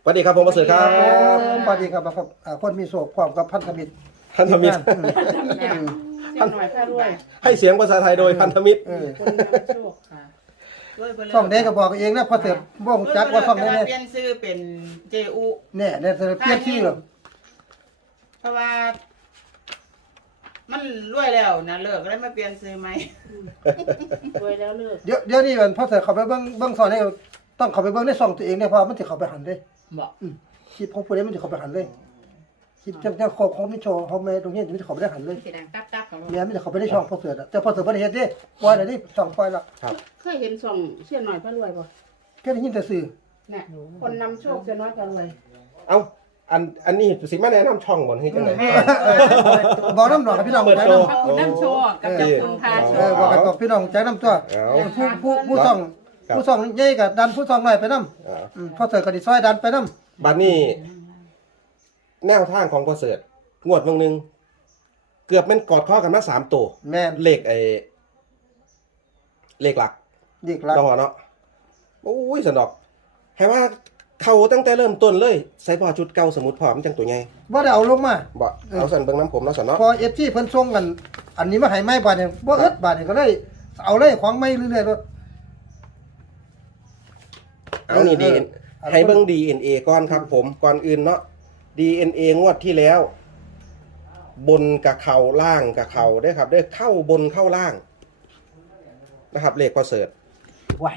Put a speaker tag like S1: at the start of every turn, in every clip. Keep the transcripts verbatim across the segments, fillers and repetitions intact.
S1: สวัสดีครับผมประเสริฐครับ
S2: สวัสดีครับครับอ่าคนมีโศกพร้อมกับพันธมิตร
S1: พันธมิตร
S3: เจ้าหน่อยพารวย
S1: ให้เสียงภาษาไทยโดยพันธมิตร
S2: เออ
S3: คนนำโชคค่ะ
S2: ช่องเด็กก็บอกเองนะพอเสร็จบ่งจักว่าช่องไหน
S4: เป
S2: เนี่ย
S4: ลี่ยนชื่อเป็นเจอุ
S2: เนี่ยเนี่ยจะเปลี่ยนชื่อหรอ
S4: เพราะว่า มันรวยแล้วนะเลิกแล้วมาเปลี่ยนชื่อใหม่
S3: รวยแล้วเลิก
S2: เดี๋ยวเดี๋ยวนี้มันพอเสร็จเข้าไปเบิ่งเบิ่งสอนให้ต้องเข้าไปเบิ่งในช่องตัวเองเนี่ยเพราะมันสิเข้าไปหันเลย
S4: บอก
S2: อืมคลิปของผู้ใดมันสิเข้าไปหันเลยคลิปจังจังของของมิโชของแม่ตรงนี้มันสิเข้าไปได้หันเลย
S3: สีแดงตับตับของ
S2: เนี่ยมันสิเข้าไปในช่องพอเสร็จแต่พอเสร็จบ่ได้เฮ็ดเด้ปล่อยแล้วนี่ช่องปล่อยแล้ว
S3: เคยเห็นส่องเชี่ยหน่อยพารวยบ่
S2: แค่ได้ยินแต่สื่อ
S3: เนี่ยคนนำโชคเชี่ยน้อยพารวย
S1: เอาอันอันนี้สิมาแนะนำช่องบ่ให้จังได๋
S4: แม่
S2: บอกน้ำหน่อยกับพี่น้อง
S1: เปิด
S2: แนะ
S1: โช
S2: น
S1: ว์
S3: คุณน้ำโชคกับเจ้าคุณพาโช
S2: เออ
S3: ค
S2: บอกให้บอกพี่น้องแจ้งน้ำตัว
S1: เอา
S2: ผู้ผู้ผู้ช่อง
S1: ครับ
S2: ผู้ช่องใหญ่ก็ดันผู้ช่องน้อยไปนำ
S1: อ่า
S2: อืมพอเสร็จก็สิซอยดันไปนำ
S1: บัดนี้ แนวทางของประเสริฐงวดเบิ่งหนึงเกือบแม่นกอดข้อกันมาสามตัว
S2: แม่น
S1: เลขไอ้เลขหลัก
S2: เด็กรัก
S1: เนาะเนาะโอ้ยสนอกให้ว่าเข้าตั้งแต่เริ่มต้นเลยใส่พอชุดเก่าสมุดพร้อมจังตัวใหญ่
S2: บ่ได้เอาลงมา
S1: บ่เอาสั่นเบิ่งน้ำผมเนาะสั่นเนาะ
S2: พอ เอฟ ซี เพิ่นส่งกัน อันนี้มาให้ใหม่บาดเนี่ยบ่อึดบาดเนี่ยก็เลยเอาเลยของใหม่เรื่อยๆเลย
S1: เอานี่
S2: เอ
S1: ดี
S2: อเออ
S1: ให้เบิ่ง ดี เอ็น เอ ก่อนครับผมก่อนอื่นเนาะ ดี เอ็น เอ งวดที่แล้ว บนกับเข่าล่างกับเข่าเด้อครับเด้อเข้าบนเข้าล่างนะครับเลขประเสริฐ
S4: ไหว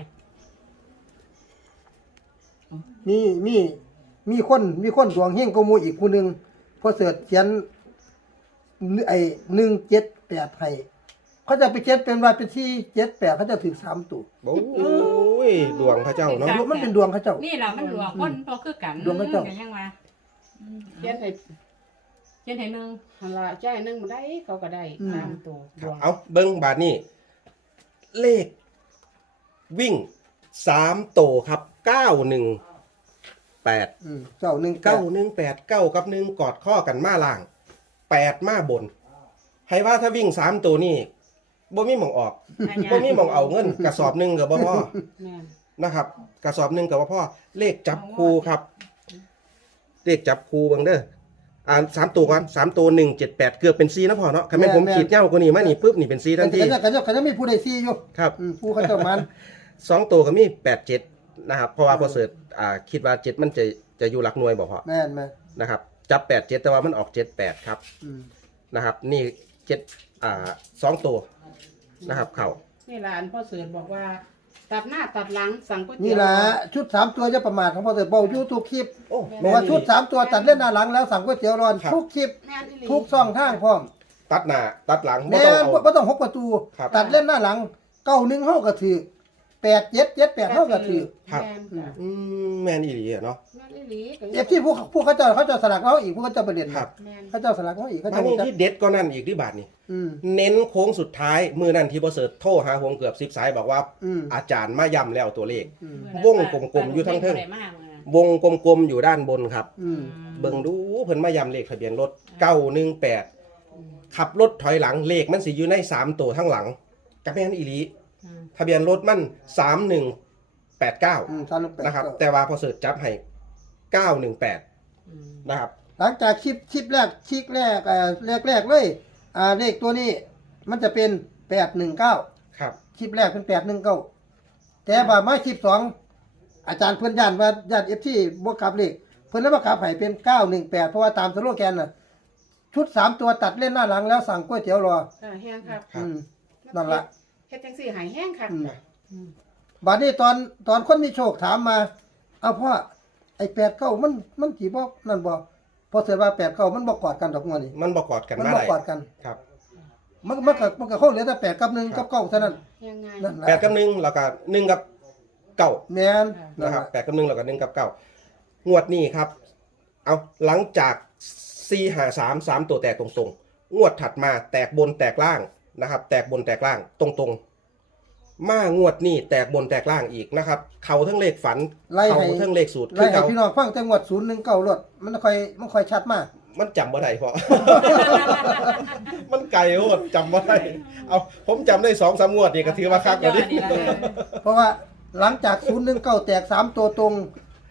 S2: มีมีมีคนมีคนดวงเฮงกว่าหมู่อีกผู้หนึงพอเสิร์ชเขียนไอ้หนึ่งเจ็ดแปดให้เขาจะไปเขียนเป็นว่าเป็นที่เจ็ดแปดเขาจะถึงสามตัว
S1: โอ้ยดวงพระเจ้าเนาะ
S2: ดวงมันเป็นดวงเขาเจ้า
S5: นี่เรามันหลวงคนพอคือกัน
S2: ดวงพระเจ้า
S5: กันยังว่า
S3: เขียนให้
S5: เช่นให้หนึง
S3: หันละจ่ายหนึงบ่ได้เขาก็ได้ตามตัวดวง
S1: เอาเบิ่งบาทนี้เลขวิ่งสามโตวครับเก้าหนึ่งแปด
S2: อืมเจ้าหนึ่ง
S1: เก้า
S2: เก้า
S1: หนึ่งแปดเก้ากับหนึ่งกอดข้อกันมาล่างแปดมาบน ให้ว่าถ้าวิ่งสามตัวนี่บ่มีหมองออกบ่มีหมองเอาเงินกระสอบหนึ่งกับบ่พ่อ
S3: แม่น
S1: นะครับ กระสอบหนึ่งกับบ่พ่อเลขจับคูครับ เลขจับคูเบิ่งเด้ออ่าสามตัวก่อนสามตัวหนึ่งเจ็ดแปดเกือบเป็นซีนะพ่อเนาะคันแม่นผมขีดเหย้ากว่านี้มานี่ปุ๊บนี่เป็นซีทันที
S2: กันจะกันจะกันจะมีผู้ใดซี่อยู่
S1: ครับ
S2: อืมผู้เขาเจ้ามัน
S1: สองตัวก็มีแปดเจ็ดนะครับเพราะว่าพอเสิร์ชอ่าคิดว่าเจ็ดมันจะจะอยู่หลักหน่วยบ่พ่อ
S2: แม่นแม่น
S1: นะครับจับแปดเจ็ดแต่ว่ามันออกเจ็ดแปดครับ
S2: อืม
S1: นะครับ นี่เจ็ดอ่าสองตัวนะครับ เข่า
S3: นี่หลานพ่อเสือบอกว่า ตัดหน้าตัดหลังสั่งก๋วยเตี๋ยว
S2: นี่ล่ะชุดสามตัวจะประมาทของพอเสิร์ชบอกอยู่ทุกคลิป
S1: โอ้
S2: บอกว่าชุดสามตัวตัดเล่นหน้าหลังแล้วสั่งก๋วยเตี๋ยวร้อนทุกคลิป
S3: แม่นอีหลี
S2: ทุกช่องทางพร้อม
S1: ตัดหน้าตัดหลังไม่
S2: แม่
S1: ต้อง
S2: น
S1: เอา
S2: บ่ต้องหกประตู
S1: ครับ
S2: ตัดเล่นหน้าหลังเก้าหนึ่งเฮาก็ถือแปดเจ็ดเจ็ดแปดเฮาก็ถือ
S1: ครับ
S3: แม่นจ้ะ
S1: อืมแมนอีหลีอะเนาะ
S3: แม่นอีหลีก็
S2: เอฟที่ผู้ผู้เขาเจ้าเขาเจ้าสลักเขาอีกผู้เขาเจ้าไปเรียน
S1: ครับ
S3: แม่น
S2: เขาเจ้าสลักเขาอีกเขา
S1: มา
S2: เจ้า
S1: นี่
S2: จัก
S1: ที่เด็ดก็นั่นอีกที่บาทนี่
S2: อืม
S1: เน้นโค้งสุดท้ายมือนั่นที่พอเสิร์ชโทรหาผมเกือบสิบสายบอกว่า
S2: อืม
S1: อาจารย์มาย้ำแล้วตัวเลข
S2: อืม
S1: วงกลมๆอยู่ทั้งเทิง
S5: บ่ได้มากเลยนะ
S1: วงกลมๆอยู่ด้านบนครับ
S2: อืม
S1: เบิ่งดูเพิ่นมาย้ำเลขทะเบียนรถเก้าหนึ่งแปดขับรถถอยหลังเลขมันสิอยู่ในสามตัวทั้งหลังกับแม่นอีหลี
S5: อืม
S1: ทะเบียนรถมันสามหนึ่งแปดเก้า
S2: อืมสามหนึ่งแปด
S1: นะครับ
S2: เก้า
S1: แต่ว่าพอเสิร์ชจับให้เก้าหนึ่งแปด
S5: อืม
S1: นะครับ
S2: หลังจากคลิปคลิปแรกคลิปแรกเอ่อแรกแรกเลยอ่าเลขตัวนี้มันจะเป็นแปดหนึ่งเก้า
S1: ครับ
S2: คลิปแรกเป็นแปดหนึ่งเก้าแต่ว่ามาคลิปสองอาจารย์เพิ่นยันว่ายันเอฟที่บวกกลับเลขเพิ่นเลยว่ากลับให้เป็นเก้าหนึ่งแปดเพราะว่าตามสโลแกนน่ะชุดสามตัวตัดเล่นหน้าหลังแล้วสั่งก๋วยเตี๋ยวรอ
S3: ค่ะแห้งครับ
S2: อืมนั่นละ
S3: เฮ็ดจังซี่หายแห้งค่ะ
S2: อืมบัดนี้ตอนตอนคนมีโชคถามมา เอาพ่อไอ้แปดเก้ามันมันกี่บอกนั่นบอกพอเสร็จว่าแปดเก้ามันบอกกอดกันดอกงวนี่
S1: มันประกอดกัน
S2: มัน
S1: มา
S2: บอก
S1: ได้
S2: กอดกัน
S1: ครับ
S2: มันมันก็มันก็คงเหลือแต่แปดกับหนึ่งกับเก้าเท่านั้น
S3: ยังไง
S2: นั่นแหละ
S1: แปดกับหนึ่งแล้วก็หนึ่งกับเก้า
S2: แม่นนั่
S1: นะ
S2: น
S1: ครับ
S2: ล่ะ
S1: แปดกับหนึ่งแล้วก็หนึ่งกับเก้างวดนี้ครับ เอาหลังจากสี่หาสามสามตัวแตกตรงๆ งวดถัดมาแตกบนแตกล่างนะครับ แตกบนแตกล่างตรงๆ มางวดนี้แตกบนแตกล่างอีกนะครับ เขาทั้งเลขฝัน
S2: ไล่
S1: เขา
S2: ให้
S1: ทั้งเลขสูตร
S2: ไล่
S1: คือ
S2: ให้
S1: เขา
S2: พี่น้องฟังจังหวัดศูนย์หนึ่งเก้ารถมันค่อยมันค่อยชัดมาก
S1: มันจำบ่ได้พอ มันไกลโหดจำบ่ได้เอาผมจำได้สองสามงวดนี่ก็ถือว่าคักแล้วดิ
S5: ยอดนี่ล่ะ
S2: เพราะว่าหลังจากศูนย์หนึ่งเก้าแตกสามตัวตรง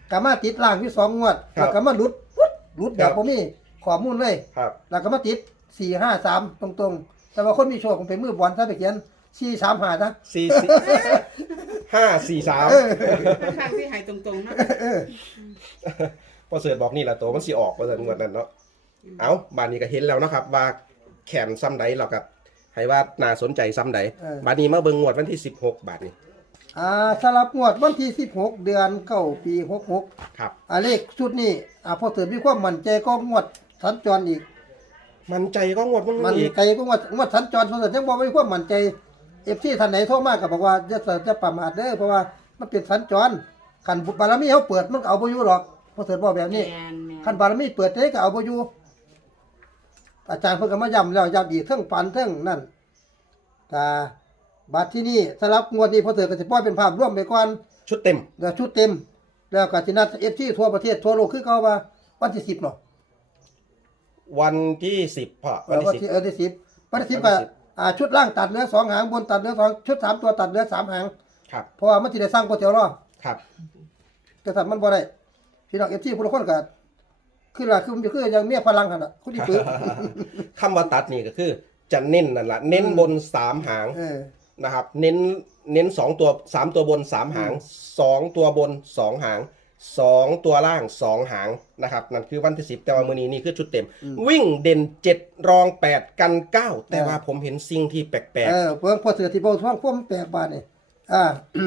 S2: ก็มาติดล่างที่สองงวด
S1: ครับ
S2: แล้วก็มาหลุดปุ๊ดหลุดแบ
S1: ครับ บ
S2: บ่มีข้อมูลเลย
S1: ครับ
S2: แล้วก็มาติดสี่ห้าสามตรงๆ แต่ว่าคนมีโชคคงเป็นมือบอลถ้าไปเขียนสี่สามห้านะ
S1: สี่สี่ห้าสี่สาม
S3: ข้างๆที่ใหายตรงๆเนาะ
S2: เออ
S1: พอเสิร์ชบอกนี่แหละตัวมันสิออกพอเสิร์ชงวดนั้นเนาะเอาบานนี้ก็เห็นแล้วเนาะครับ ว่าแขนซ้ำใดเรากับให้ว่าน่าสนใจซ้ำใด
S2: เออ
S1: บานนี้มาเบิ่งงวดวันที่สิบหกบาทนี้
S2: อ่าสำหรับงวดวันที่สิบหกเดือนเก้าปีหกหก
S1: ครับ
S2: อ่าเลขชุดนี้อ่าพอเติมมีความมั่นใจก็งวดสัญจรอีก
S1: มันใจก็งวดมึง
S2: มัน
S1: อีก
S2: ไกลก็งวดงวดสัญจรพอเติมยังบอกว่ามีความมั่นใจเอฟซีท่านไหนโทรมาก็บอกว่าจะจะประมาทเด้อเพราะว่ามันเป็นสัญจรคันบารมีเขาเปิดมันก็เอาบ่อยู่หรอกพอเติมบอกแบบนี้
S5: แม่นแม่น
S2: คันบารมีเปิดได้ก็เอาบ่อยู่อาจารย์เพิ่นก็มาย้ำแล้วย้ำอีกเทั้งปันเทั้งนั่นแต่บัดที่นี่สำหรับงวดนี้พอเติมก็สิปล่อยเป็นภาพร่วมไปก่อน
S1: ชุดเต็ม
S2: เดี๋ยวชุดเต็ม แล้วก็สินัดเอฟซีทั่วประเทศทั่วโลกคือเขาว่าวันที่สิบเนาะ
S1: วันที่สิบพอ
S2: เอ
S1: วัน
S2: อ
S1: ที่
S2: วัน
S1: สิบ
S2: ที่เออที่สิบวันที่สิบ
S1: วั
S2: ก็
S1: นที่สิบ
S2: อ่าชุดล่างตัดเหลือสองหางบนตัดเหลือสองชุดสามตัวตัดเหลือสามหาง
S1: ครับ
S2: เพราะว่ามันสิได้สร้างก๋วยเตี๋ยวรอ
S1: ครับ
S2: แต่ถ้ามันบ่ได้พี่น้องเอฟซีผู้ละคนก็คือล่ะคือมันคือยังเมียพลังหั่นน่ะคุณที่ฝึก
S1: คำว่าตัดนี่ก็คือ จะเน้นนั่นแหละเน้นบนสามหาง
S2: เออ
S1: นะครับ เน้นเน้นสองตัวสามตัวบนสามหางสองตัวบนสองหางสองตัวล่างสองหางนะครับนั่นคือวันที่สิบแต่ว่ามือนี้นี่คือชุดเต็ม วิ่งเด่นเจ็ดรองแปดกันเก้าแต่ว่าผมเห็นสิ่งที่แปลก
S2: เออเพิ่นพอเสือที่บ่ท่องพวกมันแปลกบาดนี่อ่า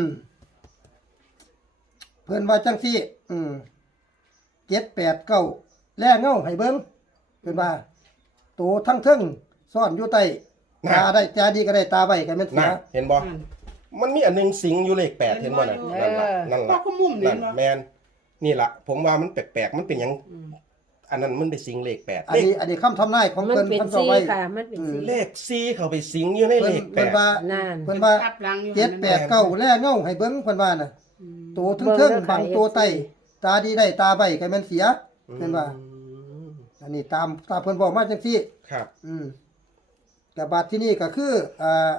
S2: เพิ่นว่าจังซี่ อืมเจ็ด แปด เก้าแลเงาให้เบิ่งเพิ่นว่าโตทั้งเทิงซ่อนอยู่ใต้ตาได้ตาดีก็ได้ตาไว้ก็แม่น
S1: ๆ
S2: เสี
S1: นะ
S2: ย
S1: เห็นบ่มันมีอันหนึงสิงอยู่เลขแปดเห็นบ่น่ะนั่นล่ะนั่น
S3: พอ
S1: ล่ะ
S3: เขามุม
S1: นั่
S3: นี่
S1: น
S3: เนาะ
S1: แมนนี่ล่ะ ผมว่ามันแปลกๆมันเป็นหยังอันนั้นมันไปสิงเลขแปด
S2: อัน
S1: เลข
S2: นี้อันนี้คำทำนายของ
S6: มัน
S2: เพิ่น
S6: เป็น
S2: เพิ่นสอ
S6: ซี
S2: ไว้
S6: ค่ะ มันเป็นซี
S1: เลขซีเข้าไปสิงอยู่ใน
S2: เพิ่
S1: เล
S2: น
S1: ขแป
S2: เพิ่น
S1: ด
S2: ว่า
S6: นั่น
S2: เพิ่นว่า
S3: ทับหลังอยู่
S2: เจ็ด
S3: นั่น
S2: แป
S3: น่ะ
S2: ดเก้าแลเงาให้เบิ่งเพิ่นว่าน่ะโตทั้งเทิงบังตัวใต้ตาดีได้ตาไว้ก็แม่นเสียเพิ่นว่า อันนี้ตามตามเพิ่นบอกมาจังซี่
S1: ครับ
S2: อืมแต่บาทที่นี่ก็คืออ่า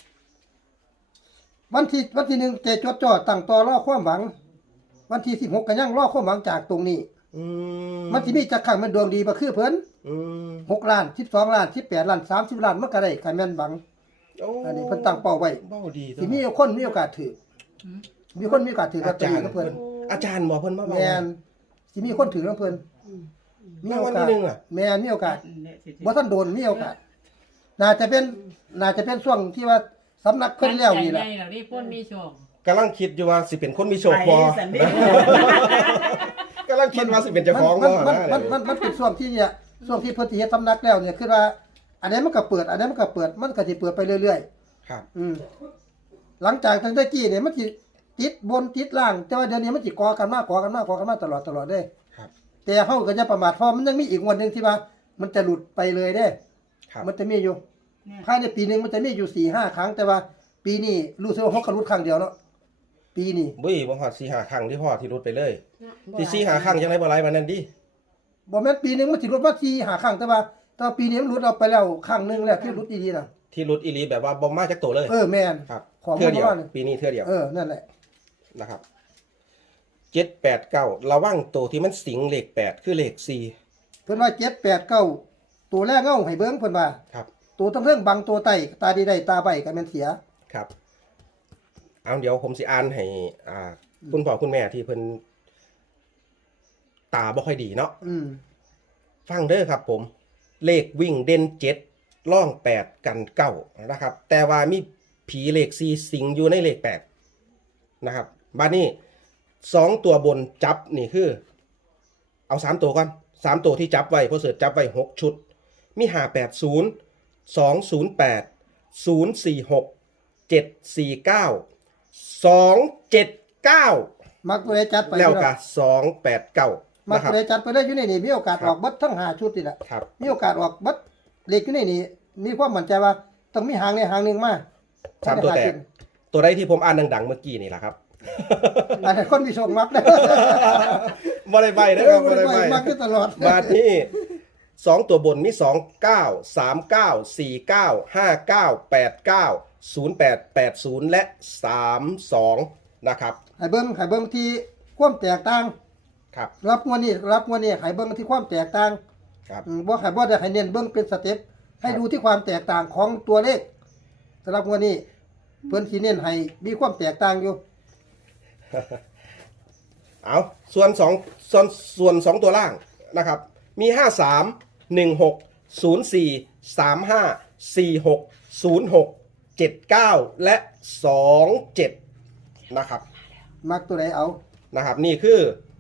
S2: วันที่วันที่หนึ่งจะจดจ่อตั้งต่อรอความหวัง วันที่สิบหกก็ยังรอความหวังจากตรงนี้
S1: อืม
S2: มันที่มีจักขังมันดวงดีบ่คือเพิ่น
S1: อืม
S2: หกล้านสิบสองล้านสิบแปดล้านสามสิบล้านมันก็ได้คันแม่นหวัง
S1: โอ้
S2: อันนี้เพิ่นตั้งเป้าไว้
S1: เบ้าดี
S2: สิมีคนมีโอกาสถือมีคนมีโอกาสถือลอ
S1: อา
S2: ตเตอ
S1: จาร
S2: รี่
S1: ย์
S2: กับเพิ่น
S1: อาจารย์บอกเพิ่นมาบอก
S2: แม่นสิมีคนถือกับเพิ่นมีโอกาส
S1: รางวัลที่หนึ่งอะ
S2: แม่นมีโอกาส
S4: เนี่ยสิ
S2: บ่ทันโดนมีโอกาสน่าจะเป็นน่าจะเป็นช่วงที่ว่าสำนักเพิ่นแล้วนี่แหละ
S5: ใหญ่ๆแล้วนี่พ่นมีโชค
S1: กำลังคิดอยู่ว่าสิเป็นคนมีโชค
S4: ไป
S1: บ่
S4: สันนิ
S1: กำลังคิดว่าสิเป็นเจ้าของ
S2: มั
S1: บ่
S2: นมัน
S1: นะ
S2: มันมันมันเป็นช่วงที่เนี่ยช่วงที่เพิ่นสิเฮ็ดสำนักแล้วเนี่ยคือว่า อันนี้มันก็เปิด อันนี้มันก็เปิด มันก็สิเปิดไปเรื่อย
S1: ครับ
S2: ๆอืมหลังจากตั้งแต่กี้เนี่ยมันสิติดบนติดล่าง แต่ว่าเดี๋ยวนี้มันสิก่อกันมากก่อกันมากก่อกันมาตลอดตลอดเด้
S1: ครับ
S2: แต่เฮาก็จะประมาทเพราะมันยังมีอีกงวดหนึงที่ว่า มันจะหลุดไปเลยเด้
S1: ครับ
S2: มันจะมีอยู่
S4: เนี่ย
S2: ภายในปีหนึงมันจะมีอยู่ สี่ห้า ครั้ง แต่ว่า ปีนี้รู้สึกว่าเฮาก็หลุดครั้งเดียวเนาะปีนี้
S1: บุ้ยบ่ฮอดสี่ห้าครั้งที่พ่อที่รุดไปเลย
S3: บ่
S1: ที่สี่ห้าครั้งจังไดบ่หลายปานนั้นดิ
S2: บ่แม่นปีหนึงมันสิหลุดมาสี่ห้าครั้งแต่ว่าแต่ว่าปีนี้มันหลุดออกไปแล้วครั้งหนึงแล้วที่หลุดอีหลีน่ะ
S1: ที่รุดอีหลีแบบว่าบ่มาจากตัวเลย
S2: เออแม่น
S1: ครับ
S2: ของ
S1: เทื่อเดียว
S2: เมื่อวานนี่
S1: ปีนี้เทื่อเดียว
S2: เออนั่นแหละ
S1: นะครับเจ็ดแปดเก้าระวังตัวที่มันสิงเลขแปดคือเลขสี่
S2: เพิ่นว่าเจ็ด แปด เก้าตัวแรกเงาให้เบิ่งเพิ่นว่า
S1: ครับ
S2: ตัวทั้งเรื่องบังตัวไต้ตาดีได้ตาใบก็แม่นเสีย
S1: ครับ เอาเดี๋ยวผมสิอ่านให้อ่า คุณพ่อคุณแม่ที่เพิ่นตาบ่ค่อยดีเนาะ
S2: อืม
S1: ฟังเด้อครับผม เลขวิ่งเด่นเจ็ดล่องแปดกันเก้านะครับ แต่ว่ามีผีเลขสี่สิงอยู่ในเลขแปดนะครับบ้านนี้สองตัวบนจับนี่คือ เอาสามตัวก่อนสามตัวที่จับไว้เพราะเสิร์ชจับไว้หกชุด มีห้าแปดศูนย์สองศูนย์แปดศูนย์สี่หกเจ็ดสี่เก้าสองเจ็ดเก้า
S2: มักตัวใดจัดไป
S1: แล้ว
S2: พี่น้
S1: ก็
S2: อง
S1: สองแปดเก้า
S2: มัก
S1: นะค
S2: ตั
S1: รั
S2: ว
S1: บ
S2: ใดจัดไปได้อยู่ในนี่มีโอกาส
S1: ครับ
S2: ออกเบัดทั้งห้าชุดนี่แหละ
S1: ครับ
S2: มีโอกาสออกเบัดเลขอยู่ในนี่มีความมั่นใจว่าต้องมีหางในหางหนึงมา
S1: สามตัวแตก ตัวใดที่ผมอ่านดังๆเมื่อกี้นี่แหละครับ
S2: อันนั้นคนมีโชคมักนะ
S1: บริใบนะครับบริใบ
S2: มักอยู่ตลอด
S1: มาที่สองตัวบนมีสองเก้าสามเก้าสี่เก้าห้าเก้าแปดเก้าศูนย์แปดแปดศูนย์และสามสองนะครับ
S2: ให้เบิ่งให้เบิ่งที่ความแตกต่าง
S1: ครับ
S2: รับงวดนี้รับงวดนี้ให้เบิ่งที่ความแตกต่าง
S1: ครับ
S2: อืมบ่ให้บ่ได้ให้เน้นเบิ่งเป็นสเต็ปให้
S1: ครับ
S2: ดูที่ความแตกต่างของตัวเลขสำหรับงวดนี้เพิ่นสิเน้นให้มีความแตกต่างอยู่
S1: เอาส่วนสองส่วนส่วนสองตัวล่างนะครับ มีห้าสามหนึ่งหกศูนย์สี่สามห้าสี่หกศูนย์หกเจ็ดเก้าและสองเจ็ดนะครับ
S2: มักตัวใดเอา
S1: นะครับ นี่คือ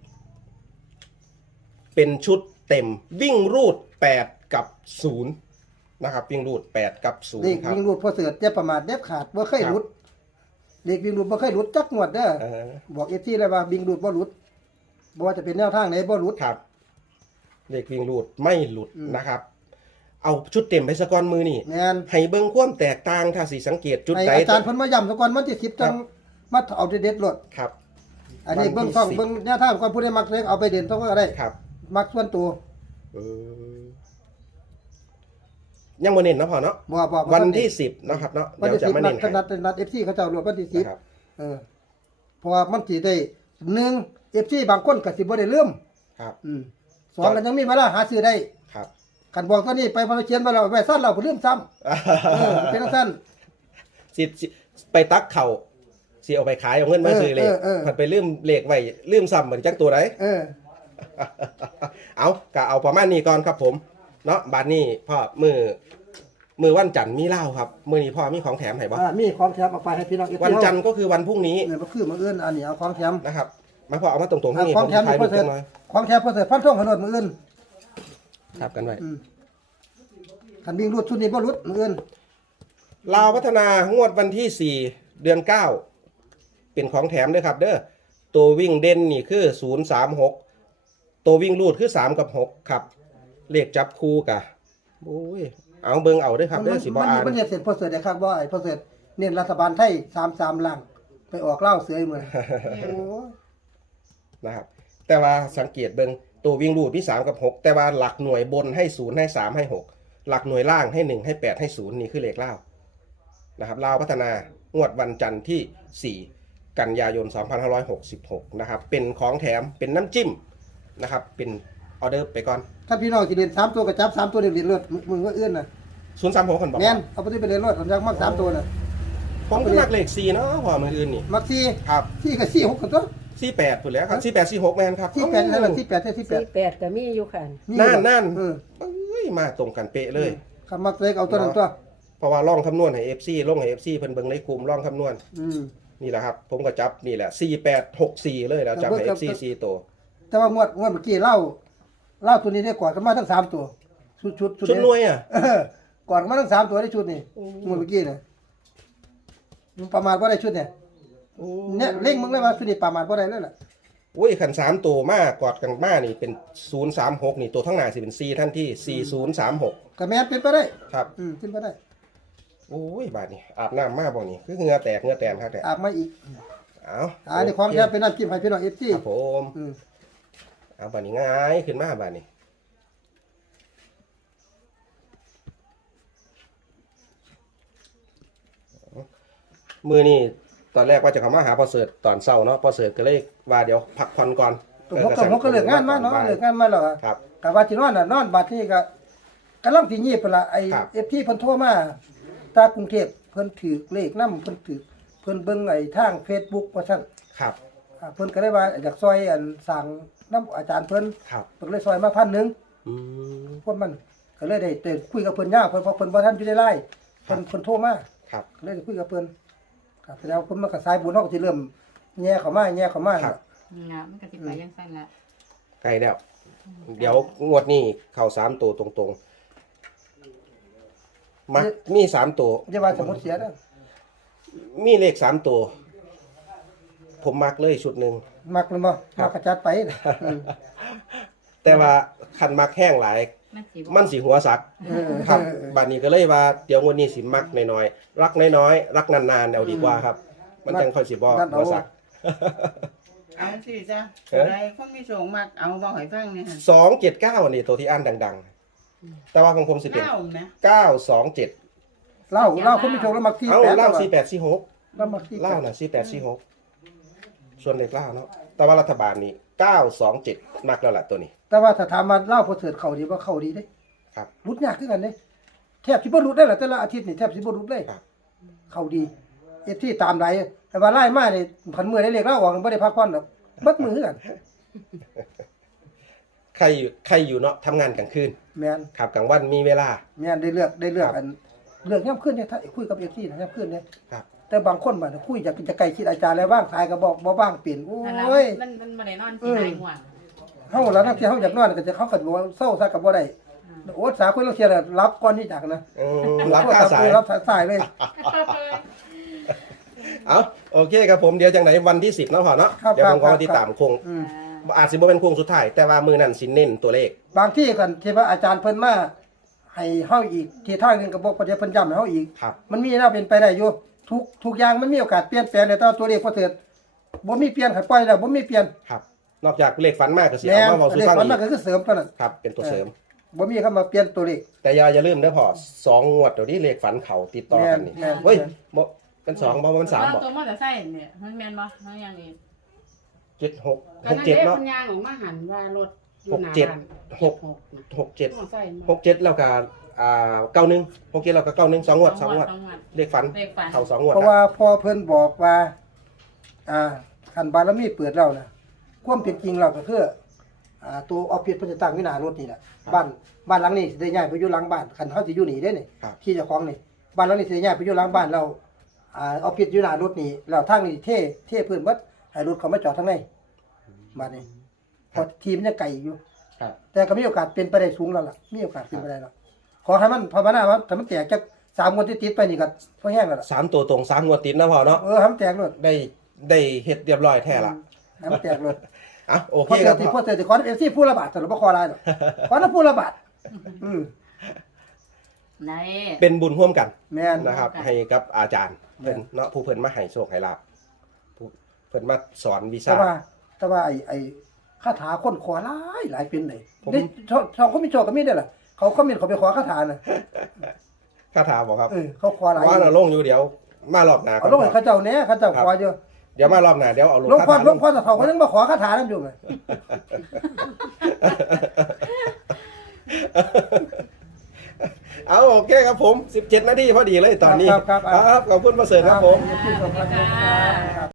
S1: เป็นชุดเต็มวิ่งรูดแปดกับศูนย์นะครับ วิ่งรูดแปดกับศูน
S2: เล
S1: ย์
S2: ข
S1: ครับ
S2: วิ่งรูดพอเสืออย่าประมาทเด็ดขาดบ่เคย
S1: ครับ
S2: หลุดเลขวิ่งรูดบ่เคยหลุดจักงวดเด้อ
S1: เออ
S2: บอกเอฟซีเลยว่าวิ่งรูดบ่หลุดบ่ว่าจะเป็นแนวทางไหนบ่หลุด
S1: ครับเลขวิ่งรูดไม่หลุด
S2: อืม
S1: นะครับ เอาชุดเต็มไปสะก้อนมือนี่
S2: แม่น
S1: ให้เบิ่งความแตกต่างถ้าสิสังเกตจุด
S2: ให้
S1: ใด
S2: อาจารย์เพิ่นมาย้ำซะก่อนวันที่สิบจังมาเอาเด็ดๆโลด
S1: ครับ
S2: อันนี้
S1: วันที่
S2: เบิ่งซ่อง
S1: สิบ
S2: เบิ่งแนวทางก่อนผู้ใดมักเลขเอาไปเด่นต้องก็ได้
S1: ครับ
S2: มักส่วนตัว
S1: เออยังบ่เน้นเนาะพ่อเนาะ
S2: บ่บ่บ่
S1: วันที่สิบนะครับเนาะ
S2: วัน
S1: เดี๋ยว
S2: ที่
S1: จะ
S2: สิบ
S1: มา
S2: นั
S1: เน้
S2: ด
S1: นให้
S2: นัดนัด เอฟ ซี เขาเจ้ารวมวันที่สิบ
S1: นะครับ
S2: เออเพราะว่ามันสิได้หนึ่ง เอฟ ซี บางคนก็สิบ่ได้ลืม
S1: ครับ
S2: อืมสองก็ยังมีเวลาหาซื้อได้
S1: ครับ
S2: คันบอกตัวนี้ไปพอเราเขียนมาแล้วไว้ซั่นเราบ่ลืมซ้ำเออเป็นจังซั่น
S1: สิสิไปตักเข่าสิเอาไปขายเอาเงินมาซื้อเลข
S2: เออเออเออ
S1: มันไปลืมเลขไว้ลืมซ้ำเหมือนจักตัวไหน
S2: เออ
S1: เอาก็เอาประมาณนี้ก่อนครับผมเนาะบัดนี้พ่อมือมือวันจันทร์มีเหล้าครับมือนี้พ่อมีของแถมให้บ่
S2: อ่ามีของแถมเอาไปให้พี่น้อง เอฟ ซี
S1: วันจันทร์ก็คือวันพรุ่งนี้
S2: เนี่ยบ่คือมื้ออื่นอันนี้เอาของแถม
S1: นะครับมาพ่อเอามาตรงๆที่นี่
S2: ข
S1: ผ
S2: อง
S1: ม
S2: แถ
S1: จะ
S2: ม
S1: ถ่าย
S2: นี่
S1: รู
S2: พอ
S1: ป
S2: เสร็
S1: จั
S2: จ
S1: งหน่อย
S2: ของแถมพอเสร็จพันท่องขนดมื้ออื่น
S1: ครับกันไว้
S2: อืมคันวิ่งรูดชุดนี้บ่รุดมื้ออื่น
S1: ลาวพัฒนางวดวันที่สี่เดือนเก้าเป็นของแถมด้วยครับ เด้อตัววิ่งเด่นนี่คือศูนย์สามหกตัววิ่งรูดคือสามกับหกครับเลขจับคู่กะโอ้ยเอาเบิ่งเอาเด้วยครับเด้อสิบ่
S2: มัน
S1: อ่าน
S2: มันเฮ็ดเสร็จพอเสร็จได้ครับว่าไอ้พอเสร็จเน้นรัฐบาลไทยสามสิบสามล้านไปออกเหล้าเสือมื้อโอ้ย
S1: นะครับแต่ว่าสังเกตเบิ่งตัววิ่งรูดมีสามกับหกแต่ว่าหลักหน่วยบนให้ศูนย์ให้สามให้หกหลักหน่วยล่างให้หนึ่งให้แปดให้ศูนย์นี่คือเลขเล่าวนะครับลาวพัฒนางวดวันจันทร์ที่สี่กันยายนสองพันห้าร้อยหกสิบหกนะครับเป็นของแถมเป็นน้ำจิ้มนะครับเป็นออเดอร์ไปก่อน
S2: ถ้าพี่น้องสิเล่นสามตัวก็จับสามตัวเล่นเล่นเลือดมึงก็อื่นน่ะ
S1: ศูนย์สามหกคนบอก
S2: แม่นเอาไปที่ไปเล่นรถผมอยากมักสามตัวน่ะ
S1: ผมก็มักเลขสี่เนาะพอมืออื่นนี่
S2: มักสี่
S1: ครับ
S2: สี่กับสี่หกกันตัว
S1: สี่แปดพูดแล้วครับสี่แปดสี่หกแมนครับ
S2: สี่แปดนั่นแหละสี่แปดใช่สี่แปด
S6: สี่แปดก็มีอยู่ค่ะ
S1: นั่นนั่น
S2: เออ
S1: เอ้ยมาตรงกันเป๊ะเลย
S2: คำมักเล็กเอาตัวนั้นตัว
S1: เพราะว่าล่องคำนวณให้ เอฟ ซี ลงให้ เอฟ ซี เพิ่นเบิ่งในกลุ่มล่องคำนวณ
S2: อืม
S1: นี่แหละครับ ผมก็จับนี่แหละสี่แปดหกสี่เลยแล้วจับให้ เอฟ ซี สี่ตัว
S2: แต่ว่างวดงวดเมื่อกี้เล่าเล่าตัวนี้ได้กอดกันมาทั้งสามตัวชุดชุด
S1: ชุดหน่วยอ่ะ
S2: เออกอดกันมาทั้งสามตัวได้ชุดนี่งวดเมื่อกี้น่ะมันประมาณว่าได้ชุดเนี่ยเนี่ยเล่งมึงเลยว่าชุดนี้ประมาณว่าได้เลยล่ะ
S1: โอ้ยขันสามตัวมากกอดกันมานี่เป็นศูนย์สามหกนี่ตัวทั้างหน้าสิเป็นสี่ท่านที่สี่ศูนย์สามหก
S2: ก็แม่นเป็นไปได้
S1: ครับ
S2: อืมเป็นไปได้
S1: โอ้ยบาดนี่อาบน้ำมาบ่นี่คือเหงื่อแตกเหงื่อแตนครับแต่
S2: อาบมาอีก
S1: เอา
S2: อ่านี่ของแท้เป็นน้ำจิ้มให้พี่น้องเอฟซี
S1: ครับผม
S2: อืม
S1: เอาบาดนี้ง่ายขึ้นมาบาดนี้มือนี่ตอนแรกว่าจะเข้ามาหาพอเสิร์ตตอนเช้าเนาะพอเสิร์ตก็เลยว่าเดี๋ยวพักผ่อนก่อน
S2: ตัวผมก็ผมก็เลิกงานมาเนาะเลิกงานมาแล้วอะ
S1: ครับ
S2: กับว่าที่นอนน่ะนอนบัดนี้ก็กำลังสิยีบไปละไอ้
S1: ครับ
S2: เอฟที่เพิ่นโทรมาตากรุงเทพเพิ่นถือเลขนำเพิ่นถือเพิ่นเบิ่งไอ้ทาง Facebook ว่าซั่น
S1: ครับ
S2: อ่าเพิ่นก็เลยว่าอยากซอยอันสั่งน้ำอาจารย์เพิ่น
S1: ครับ
S2: เพิ่นก็เลยซอยมาพันหนึง
S1: อืม
S2: พวกมันก็เลยได้ได้คุยกับเพิ่นยาวเพิ่นเพราะเพิ่นบ่ทันอยู่ในไลน์เพิ่นเพิ่นโทรมา
S1: ครับ
S2: ก็เลยได้คุยกับเพิ่นครับแสดงว่าเพิ่นมาก็สายบุญเฮาก็สิเริ่มแย่เข้ามาแย่เข้ามา
S1: ครับ
S5: นะมันก็สิไปยังสั้นละ
S1: ไกลแล้ว เดี๋ยวงวดนี้เข้าสามตัวตรงๆ มักมีสามตัว
S2: อย่าว่าสมมุติเสียเด้อ
S1: มีเลขสามตัว ผมมักเลยชุดหนึ่ง
S2: มักเลยบ่มักกระจัดไปเด้ออืม
S1: แต่ว่าคันมักแห้งหลาย
S5: มันสิบ่
S1: มันสีหัวสัก
S2: เออ
S1: ครับบัดนี้ก็เลยว่าเดี๋ยวงวดนี้สิมักน้อยๆ รักน้อยๆ รักนานๆเอาดีกว่าครับ มันจังค่อยสิบ่หัวสัก
S4: เอาสิจ้ะ
S1: เอ๊ะ
S4: อะไรคนมีโชคมักเอาบอกให้ฟังเนี่ยฮะ
S1: สองเจ็ดเก้านี่ตัวที่อ่านดังๆ แต่ว่าของผมสิเป็น
S4: เก้านะ
S1: เก้าสองเจ็ด
S2: เล่าเล่าคุณผู้ชมแล้วมักที่
S1: เอ้า
S2: แปด
S1: เล่า
S2: แล้ว
S1: สี่แปดสี่หก
S2: แล้วมักที่
S1: เล่าน่ะสี่แปดสี่หกส่วนเลขเล่าเนาะแต่ว่ารัฐบาลนี่เก้าสองเจ็ดมากแล้วล่ะตัวนี้
S2: แต่ว่าถ้าถามว่าเล่าพอเถิดเข้าดีว่าเข้าดีเด้
S1: ครับ
S2: รุดยากคือกันเด้แทบสิบ่รุดได้ล่ะแต่ละอาทิตย์นี่แทบสิบ่รุดเลย
S1: ครับ
S2: เข้าดีเอฟที่ตามไหลแต่ว่าไล่มานี่พันมือได้เลขเล่าออกบ่ได้พักผ่อนดอกเบิดมือคือกัน
S1: ใครอยู่ใครอยู่เนาะทำงานกลางคืน
S2: แม่น
S1: ครับกลางวันมีเวลา
S2: แม่นได้เลือกได้เลือก
S1: ครับ
S2: อันเลือกย่ํขึ้นเนี่ยถ้าคุยกับเอฟซีนะย่ํขึ้นเนี่ย
S1: ครับ
S2: แต่บางคนบัดคุยอยากจะใกล้ชิดอาจารย์แล้วว่างทายก็บอกบ่ว่างเปลี่ยนโอ
S5: นั่นล่ะ
S2: ้ย
S5: มันมันบ่ได้นอนสิหายง่วง
S2: เฮาแล้วนักที่เฮาอยากนอนก็จะเขาก็บอกว่าเศร้าซะก็บ่ได้โอ๊ตสาคุยแล้วเสียแล้วรับก่อนที่จักนะ
S1: อืมรับค่าสาย
S2: รับสายเลย
S1: เอาโอเคครับผมเดี๋ยวจังไหนวันที่สิบเนาะพอเนาะ
S2: ครับ
S1: เดี๋ยวผม
S2: ครั
S1: ก็
S2: บ
S1: ติดตามโคง
S2: อืม
S1: อาจสิบ่เป็นโคงสุดท้ายแต่ว่ามือนั่นสิเน้นตัวเลข
S2: บางที่กันที่ว่าอาจารย์เพิ่นมาให้เฮาอีกที่ทางหนึงก็บอกประเดี๋ยวเพิ่นย้ำให้เฮาอีก
S1: ครับ
S2: มันมีแนวเป็นไปได้อยู่ทุกทุกอย่างมันมีโอกาสเปลี่ยนแปลงได้แต่ว่าตัวเลขพอเถิดบ่มีเปลี่ยนขัดปล่อยแล้วบ่มีเปลี่ยน
S1: ครับ นอกจากเลขฝันมากก็สิ
S2: แม่
S1: เอา
S2: น
S1: มาเว้าสู่
S2: เลข
S1: ฟัง
S2: มัน
S1: อี
S2: มัน
S1: ก
S2: ก็คือเสริมเท่านั้น
S1: ครับเป็นตัวเสริม
S2: บ่มีคำมาเปลี่ยนตัวเลข
S1: แต่อย่าอย่าลืมนะพอสองงวดเดี๋ยวนี้เลขฝันเขาติดต่อกันนี่
S2: แม่นแม่น
S1: เฮ้ยบ่เป็นสองบ่เป็นสามบ่
S5: ตัวมอเตอร์ไซค์เนี่ยมันแม่นบ่มันยังอีก
S1: เจ็ดหก
S3: ก็
S1: หก
S3: นั่น
S1: เจ็ด
S3: เด้
S1: เนาะ
S3: คนยางออกมาหันว่ารถอยู่
S1: หก
S3: หน้า
S1: เจ็ด
S3: บ้าน
S1: หก
S3: หกนะ
S1: หกเจ็ด
S3: มอไซค์
S1: หกเจ็ดแล้วก็อ่าเก้าหนึ่งหกเจ็ดแล้วก็เก้าหนึ่งสองงวดสองงวด
S5: สองงวด
S1: เลขฝัน
S5: เลขฝัน
S1: เขาสองงวด
S2: เพราะว่าพอเพิ่นบอกว่า อ่าคันบารมีเปิดแล้วนะความเป็นจริงเราก็คืออ่าตัวออฟฟิศเพิ่นจะตั้งอยู่หน้ารถนี่แหละบ้านบ้านหลังนี้สิได้ย้ายไปอยู่หลังบ้านคันเฮาสิอยู่นี่เด้นี่
S1: ครับ
S2: ที่เจ้าของนี่บ้านหลังนี้สิได้ย้ายไปอยู่หลังบ้านเราอ่าออฟฟิศอยู่หน้ารถนี่แล้วทางนี้เท่เท่เพิ่นเบิดให้รถเขามาจอดทางในบ้านนี้เพอทีมนยังไกลอยู่
S1: ครับ
S2: แต่ก็มีโอกาสเป็นไปได้สูงแล้วล่ะมีโอกาสเป็นไปได้แล้วขอให้มันภาวนาว่าถ้ามันแตกจักสามงวดติดๆไปนี่ก็พอแห้งแล้วล่ะ
S1: สามตัวตรงสามงวดติดนะพอเนาะ
S2: เออให้มันแตกเลย
S1: ได้ได้เฮ็ดเรียบร้อยแท้ละ
S2: ให้มันแตกเลย
S1: อ่ะโอเค
S2: พอ
S1: ค
S2: เจ
S1: รั
S2: อบ ที่พอเจอที่ขอเอฟซีผู้ละบาทแต่เราบ่ขออะไรหรอกขอน้ำผู้ละบาทอืม
S5: ไหน
S1: เป็นบุญร่วมกัน
S2: แม่น
S1: นะครับ ให้กับอาจารย์เพิ่นเนาะผู้เพิ่นมาให้โชคให้ลาภผู้เพิ่นมาสอนวิ
S2: แต่
S1: ชา
S2: ว่าแต่ว่าไอ้ไอ้คาถาคนขอหลายหลายเป็นไหน
S1: ผม
S2: ได้ช่องช่องเขามีโชคก็มีได้ล่ะเขาคอมเมนต์เขาไปขอคาถาน่ะ
S1: คาถาบอกครับ
S2: เออเขาขอหลาย
S1: ว่าเราลงอยู่เดี๋ยวมารอบหน้า
S2: เอาลงให้เขาเจ้าแหน่เขาเจ้าขออยู่
S1: เดี๋ยวมารอบหน้าเดี๋ยวเอาลง
S2: หลวงพ่อ
S1: คาถา
S2: หลวงพ่อตะเขาก็ยังมาขอคาถานำอยู่ไง
S1: เอาโอเคครับผมสิบเจ็ดนาทีพอดีเลยตอนนี้
S2: ครับครับครับ
S1: ครับขอบคุณประเสริฐครับผม
S2: ครับ